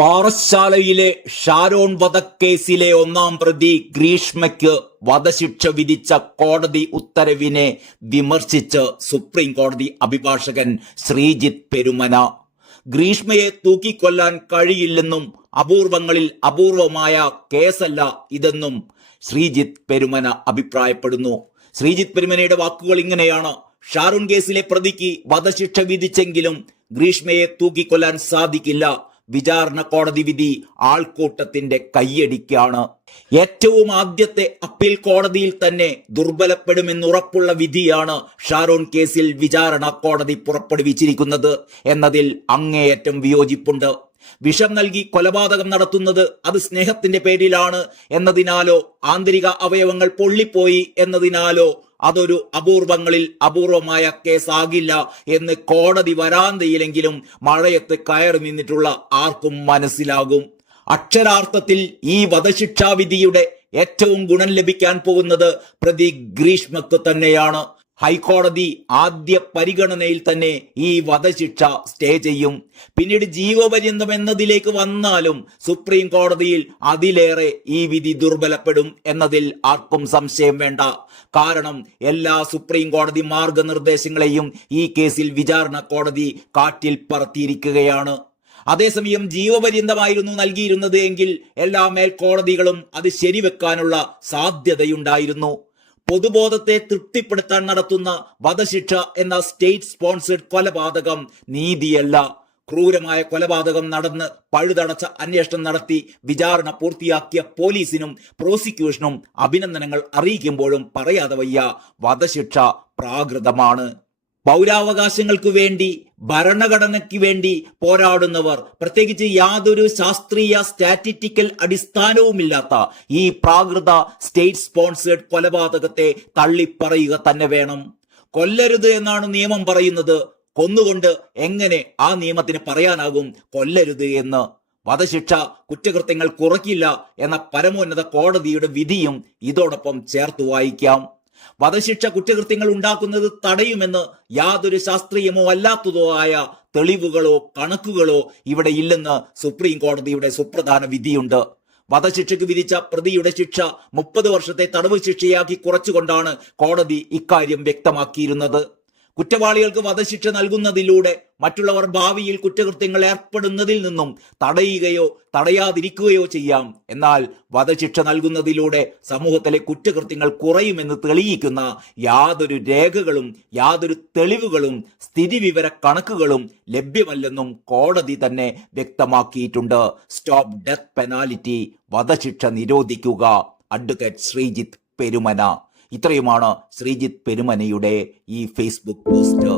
പാറശാലയിലെ ഷാരോൺ വധക്കേസിലെ ഒന്നാം പ്രതി ഗ്രീഷ്മയ്ക്ക് വധശിക്ഷ വിധിച്ച കോടതി ഉത്തരവിനെ വിമർശിച്ച് സുപ്രീം കോടതി അഭിഭാഷകൻ ശ്രീജിത്ത് പെരുമന. ഗ്രീഷ്മയെ തൂക്കിക്കൊല്ലാൻ കഴിയില്ലെന്നും അപൂർവങ്ങളിൽ അപൂർവമായ കേസല്ല ഇതെന്നും ശ്രീജിത്ത് പെരുമന അഭിപ്രായപ്പെടുന്നു. ശ്രീജിത്ത് പെരുമനയുടെ വാക്കുകൾ ഇങ്ങനെയാണ്: ഷാരോൺ കേസിലെ പ്രതിക്ക് വധശിക്ഷ വിധിച്ചെങ്കിലും ഗ്രീഷ്മയെ തൂക്കിക്കൊല്ലാൻ സാധിക്കില്ല. വിചാരണ കോടതി വിധി ആൾക്കൂട്ടത്തിന്റെ കയ്യടിക്കാണ്. ഏറ്റവും ആദ്യത്തെ അപ്പീൽ കോടതിയിൽ തന്നെ ദുർബലപ്പെടുമെന്നുറപ്പുള്ള വിധിയാണ് ഷാരോൺ കേസിൽ വിചാരണ കോടതി പുറപ്പെടുവിച്ചിരിക്കുന്നത് എന്നതിൽ അങ്ങേയറ്റം വിയോജിപ്പുണ്ട്. വിഷം നൽകി കൊലപാതകം നടത്തുന്നത് അത് സ്നേഹത്തിന്റെ പേരിലാണ് എന്നതിനാലോ ആന്തരിക അവയവങ്ങൾ പൊള്ളിപ്പോയി എന്നതിനാലോ അതൊരു അപൂർവങ്ങളിൽ അപൂർവമായ കേസാകില്ല എന്ന് കോടതി വരാന്തയിലെങ്കിലും മഴയത്ത് കയറി നിന്നിട്ടുള്ള ആർക്കും മനസ്സിലാകും. അക്ഷരാർത്ഥത്തിൽ ഈ വധശിക്ഷാവിധിയുടെ ഏറ്റവും ഗുണം ലഭിക്കാൻ പോകുന്നത് പ്രതി ഗ്രീഷ്മക്ക് തന്നെയാണ്. ഹൈക്കോടതി ആദ്യ പരിഗണനയിൽ തന്നെ ഈ വധശിക്ഷ സ്റ്റേ ചെയ്യും. പിന്നീട് ജീവപര്യന്തം എന്നതിലേക്ക് വന്നാലും സുപ്രീം കോടതിയിൽ അതിലേറെ ഈ വിധി ദുർബലപ്പെടും എന്നതിൽ ആർക്കും സംശയം വേണ്ട. കാരണം എല്ലാ സുപ്രീം കോടതി മാർഗനിർദ്ദേശങ്ങളെയും ഈ കേസിൽ വിചാരണ കോടതി കാറ്റിൽ പറത്തിയിരിക്കുകയാണ്. അതേസമയം ജീവപര്യന്തമായിരുന്നു നൽകിയിരുന്നത് എങ്കിൽ എല്ലാ മേൽക്കോടതികളും അത് ശരിവെക്കാനുള്ള സാധ്യതയുണ്ടായിരുന്നു. പൊതുബോധത്തെ തൃപ്തിപ്പെടുത്താൻ നടത്തുന്ന വധശിക്ഷ എന്ന സ്റ്റേറ്റ് സ്പോൺസേഡ് കൊലപാതകം നീതിയല്ല. ക്രൂരമായ കൊലപാതകം നടന്ന് പഴുതടച്ച അന്വേഷണം നടത്തി വിചാരണ പൂർത്തിയാക്കിയ പോലീസിനും പ്രോസിക്യൂഷനും അഭിനന്ദനങ്ങൾ അറിയിക്കുമ്പോഴും പറയാതെ വയ്യ, വധശിക്ഷ പ്രാകൃതമാണ്. പൗരാവകാശങ്ങൾക്ക് വേണ്ടി, ഭരണഘടനയ്ക്ക് വേണ്ടി പോരാടുന്നവർ, പ്രത്യേകിച്ച് യാതൊരു ശാസ്ത്രീയ സ്റ്റാറ്റിസ്റ്റിക്കൽ അടിസ്ഥാനവുമില്ലാത്ത ഈ പ്രാകൃത സ്റ്റേറ്റ് സ്പോൺസേഡ് കൊലപാതകത്തെ തള്ളിപ്പറയുക തന്നെ വേണം. കൊല്ലരുത് എന്നാണ് നിയമം പറയുന്നത്. കൊന്നുകൊണ്ട് എങ്ങനെ ആ നിയമത്തിന് പറയാനാകും കൊല്ലരുത് എന്ന്? വധശിക്ഷ കുറ്റകൃത്യങ്ങൾ കുറയ്ക്കില്ല എന്ന പരമോന്നത കോടതിയുടെ വിധിയും ഇതോടൊപ്പം ചേർത്ത് വായിക്കാം. വധശിക്ഷ കുറ്റകൃത്യങ്ങൾ ഉണ്ടാക്കുന്നത് തടയുമെന്ന് യാതൊരു ശാസ്ത്രീയമോ അല്ലാത്തതോ ആയ തെളിവുകളോ കണക്കുകളോ ഇവിടെ ഇല്ലെന്ന് സുപ്രീം കോടതിയുടെ സുപ്രധാന വിധിയുണ്ട്. വധശിക്ഷയ്ക്ക് വിധിച്ച പ്രതിയുടെ ശിക്ഷ 30 വർഷത്തെ തടവ് ശിക്ഷയാക്കി കുറച്ചുകൊണ്ടാണ് കോടതി ഇക്കാര്യം വ്യക്തമാക്കിയിരുന്നത്. കുറ്റവാളികൾക്ക് വധശിക്ഷ നൽകുന്നതിലൂടെ മറ്റുള്ളവർ ഭാവിയിൽ കുറ്റകൃത്യങ്ങൾ ഏർപ്പെടുന്നതിൽ നിന്നും തടയുകയോ തടയാതിരിക്കുകയോ ചെയ്യാം. എന്നാൽ വധശിക്ഷ നൽകുന്നതിലൂടെ സമൂഹത്തിലെ കുറ്റകൃത്യങ്ങൾ കുറയുമെന്ന് തെളിയിക്കുന്ന യാതൊരു രേഖകളും യാതൊരു തെളിവുകളും സ്ഥിതിവിവര കണക്കുകളും ലഭ്യമല്ലെന്നും കോടതി തന്നെ വ്യക്തമാക്കിയിട്ടുണ്ട്. സ്റ്റോപ്പ് ഡെത്ത് പെനാലിറ്റി, വധശിക്ഷ നിരോധിക്കുക. അഡ്വക്കേറ്റ് ശ്രീജിത്ത് പെരുമന. ഇത്രയുമാണ് ശ്രീജിത്ത് പെരുമനയുടെ ഈ ഫേസ്ബുക്ക് പോസ്റ്റ്.